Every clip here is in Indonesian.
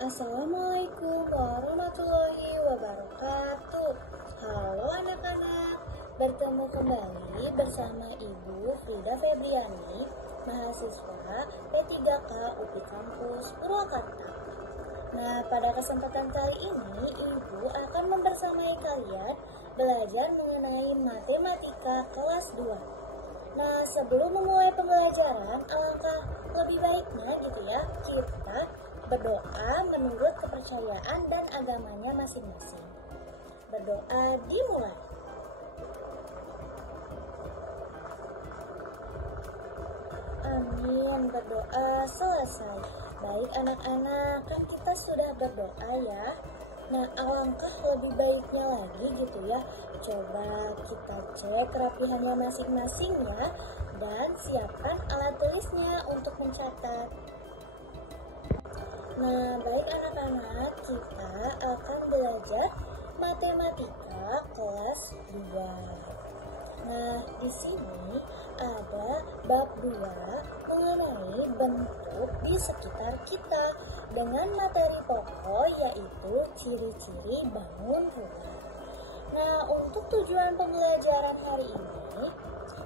Assalamualaikum warahmatullahi wabarakatuh. Halo anak-anak, bertemu kembali bersama Ibu Frida Febriani, mahasiswa P3K UPI Kampus Purwakarta. Nah, pada kesempatan kali ini Ibu akan membersamai kalian belajar mengenai matematika kelas 2. Nah, sebelum memulai pembelajaran, alangkah lebih baiknya gitu ya, kita berdoa menurut kepercayaan dan agamanya masing-masing. Berdoa dimulai. Amin, berdoa selesai. Baik anak-anak, kan kita sudah berdoa ya. Nah, alangkah lebih baiknya lagi gitu ya. Coba kita cek kerapihannya masing-masing ya. Dan siapkan alat tulisnya untuk mencatat. Nah, baik anak-anak, kita akan belajar matematika kelas 2. Nah, di sini ada bab 2 mengenai bentuk di sekitar kita dengan materi pokok yaitu ciri-ciri bangun rumah. Nah, untuk tujuan pembelajaran hari ini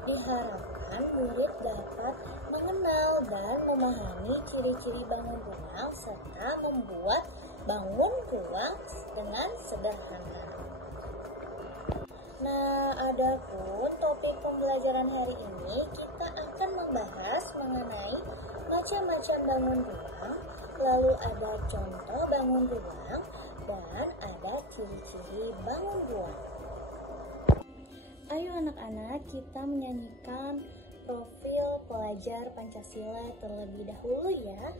diharapkan murid dapat mengenal dan memahami ciri-ciri bangun ruang serta membuat bangun ruang dengan sederhana. Nah, adapun topik pembelajaran hari ini kita akan membahas mengenai macam-macam bangun ruang, lalu ada contoh bangun ruang, dan ada ciri-ciri bangun ruang. Ayo anak-anak, kita menyanyikan profil pelajar Pancasila terlebih dahulu ya.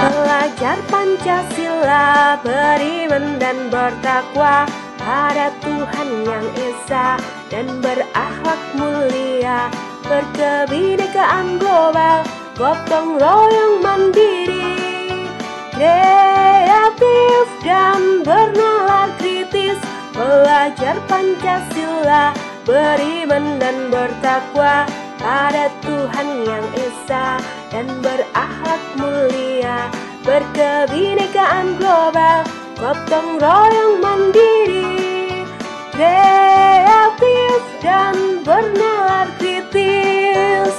Pelajar Pancasila beriman dan bertakwa pada Tuhan Yang Esa dan berakhlak mulia, berkebinekaan global, gotong royong mandiri, kreatif dan bernalar kritis. Pelajar Pancasila beriman dan bertakwa pada Tuhan Yang Esa dan berakhlak mulia, berkebinekaan global, gotong royong mandiri, kreatif dan bernalar kritis.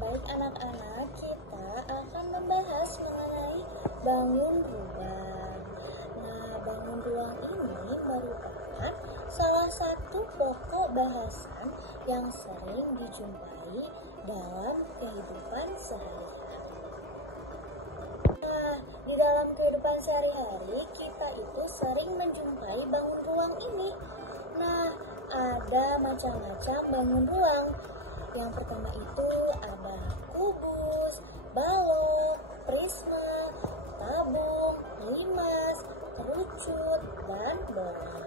Baik anak-anak, kita akan membahas mengenai bangun ruang. Nah, bangun ruang ini merupakan salah satu pokok bahasan yang sering dijumpai dalam kehidupan sehari-hari. Nah, di dalam kehidupan sehari-hari kita itu sering menjumpai bangun ruang ini. Nah, ada macam-macam bangun ruang. Yang pertama itu ada kubus, balok, prisma, tabung, limas, kerucut, dan bola.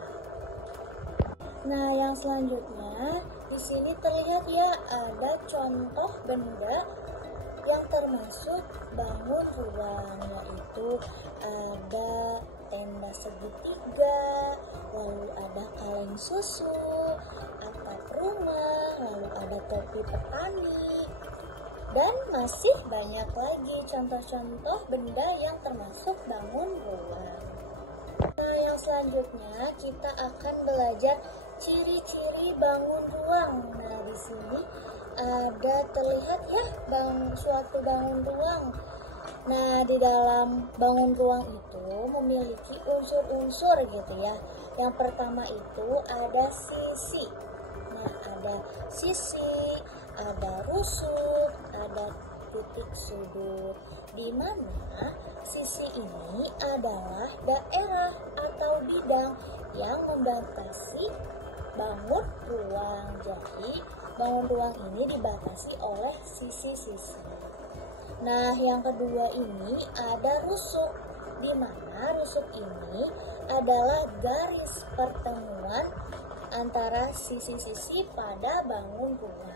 Nah, yang selanjutnya di sini terlihat ya ada contoh benda yang termasuk bangun ruang, yaitu ada tenda segitiga, lalu ada kaleng susu, atap rumah, lalu ada topi petani, dan masih banyak lagi contoh-contoh benda yang termasuk bangun ruang. Nah, yang selanjutnya kita akan belajar ciri-ciri bangun ruang. Nah, di sini ada terlihat ya suatu bangun ruang. Nah, di dalam bangun ruang itu memiliki unsur-unsur gitu ya. Yang pertama itu ada sisi. Nah, ada sisi, ada rusuk, ada titik sudut, di mana sisi ini adalah daerah atau bidang yang membatasi bangun ruang. Jadi, bangun ruang ini dibatasi oleh sisi-sisi. Nah, yang kedua ini ada rusuk, di mana rusuk ini adalah garis pertemuan antara sisi-sisi pada bangun ruang.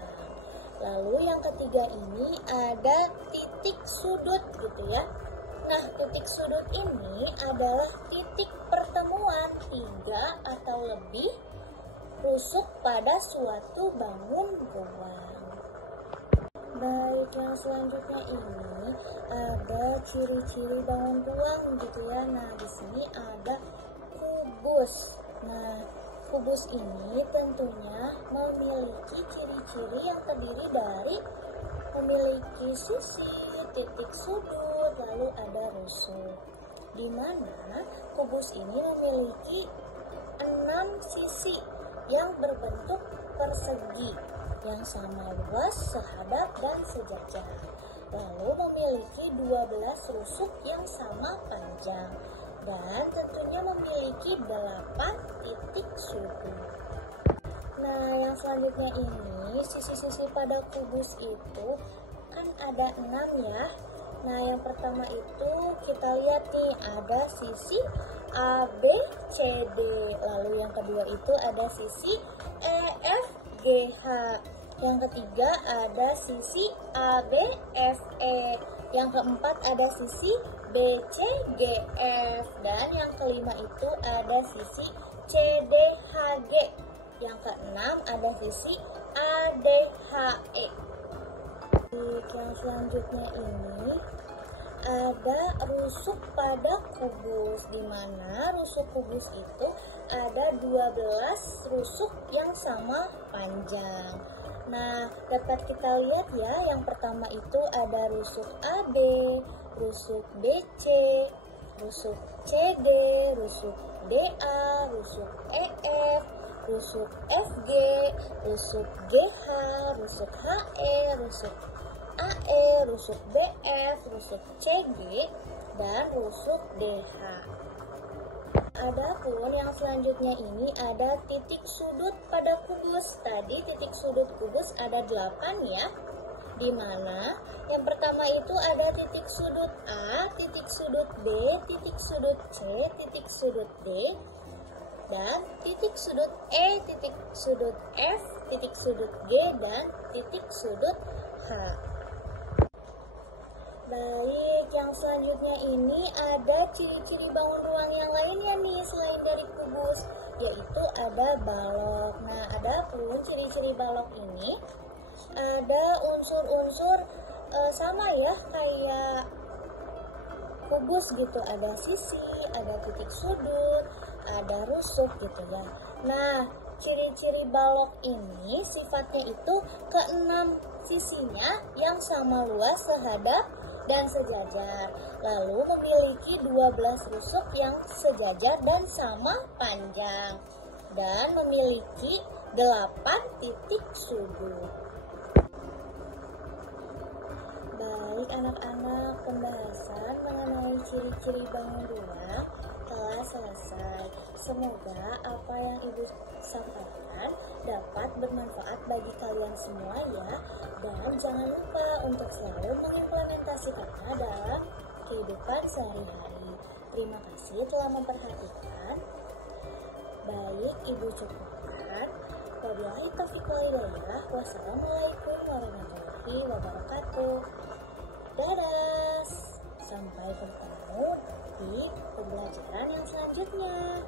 Lalu yang ketiga ini ada titik sudut gitu ya. Nah, titik sudut ini adalah titik pertemuan 3 atau lebih rusuk pada suatu bangun ruang. Baik, yang selanjutnya ini ada ciri-ciri bangun ruang gitu ya. Nah, di sini ada kubus. Nah, kubus ini tentunya memiliki ciri-ciri yang terdiri dari memiliki sisi, titik sudut, lalu ada rusuk. Di mana kubus ini memiliki 6 sisi yang berbentuk persegi yang sama luas, sehadap, dan sejajar. Lalu memiliki 12 rusuk yang sama panjang dan tentunya memiliki 8 titik sudut. Nah, yang selanjutnya ini sisi-sisi pada kubus itu kan ada 6 ya. Nah, yang pertama itu kita lihat nih ada sisi A, B, C, D. Lalu yang kedua itu ada sisi E, F, G, H. Yang ketiga ada sisi A, B, F, E. Yang keempat ada sisi B, C, G, F. Dan yang kelima itu ada sisi C, D, H, G. Yang keenam ada sisi A, D, H, E. Yang selanjutnya ini ada rusuk pada kubus, di mana rusuk kubus itu ada 12 rusuk yang sama panjang. Nah, dapat kita lihat ya, yang pertama itu ada rusuk AB, rusuk BC, rusuk CD, rusuk DA, rusuk EF, rusuk FG, rusuk GH, rusuk HE, rusuk AE, rusuk BF, rusuk CG, dan rusuk DH. Adapun yang selanjutnya ini ada titik sudut pada kubus. Tadi titik sudut kubus ada 8 ya. Di mana yang pertama itu ada titik sudut A, titik sudut B, titik sudut C, titik sudut D, dan titik sudut E, titik sudut F, titik sudut G, dan titik sudut H. Baik, yang selanjutnya ini ada ciri-ciri bangun ruang yang lainnya nih selain dari kubus, yaitu ada balok. Nah, adapun ciri-ciri balok ini ada unsur-unsur sama ya kayak kubus gitu, ada sisi, ada titik sudut, ada rusuk gitu ya. Nah, ciri-ciri balok ini sifatnya itu ke-6 sisinya yang sama luas, sehadap, dan sejajar. Lalu memiliki 12 rusuk yang sejajar dan sama panjang. Dan memiliki 8 titik sudut. Baik anak-anak, pembahasan mengenai ciri-ciri bangun ruang telah selesai. Semoga apa yang Ibu sampaikan dapat bermanfaat bagi kalian semua ya. Dan jangan lupa untuk selalu mengimplementasikannya dalam kehidupan sehari-hari. Terima kasih telah memperhatikan. Baik, Ibu cukupkan. Wabillahi taufiq wal hidayah. Wassalamualaikum warahmatullahi wabarakatuh. Dadah. Sampai bertemu di pembelajaran yang selanjutnya.